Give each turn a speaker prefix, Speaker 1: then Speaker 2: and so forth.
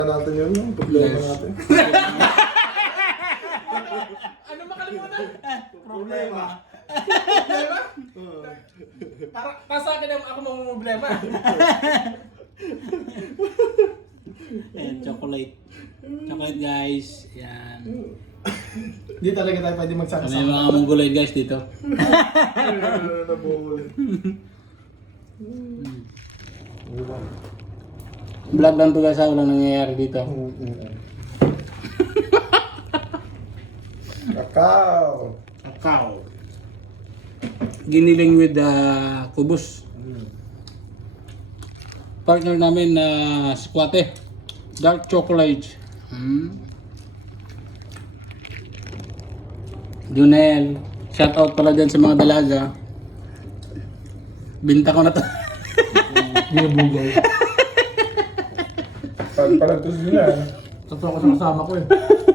Speaker 1: natin yun, yung problema natin.
Speaker 2: Ano makalimutan?
Speaker 1: Problema.
Speaker 2: Problema? Para sa akin ako mamumblema.
Speaker 3: Ayan, chocolate. Chocolate guys. Yan.
Speaker 2: Hindi talaga tayo pwede
Speaker 3: Kami
Speaker 2: magsama-sama.
Speaker 3: mga mongoloid guys dito.
Speaker 1: Nabuli.
Speaker 3: Vlog lang to guys ha. Walang nangyayari dito.
Speaker 1: Kakao.
Speaker 3: Kakao. Giniling with kubos. Partner namin na squate. Dark chocolate. Junel. Shout out pala dyan sa mga dalaga. Binta ko na to.
Speaker 2: Binubugol.
Speaker 1: Parang to sila.
Speaker 2: Totoo ko sa kasama ko eh.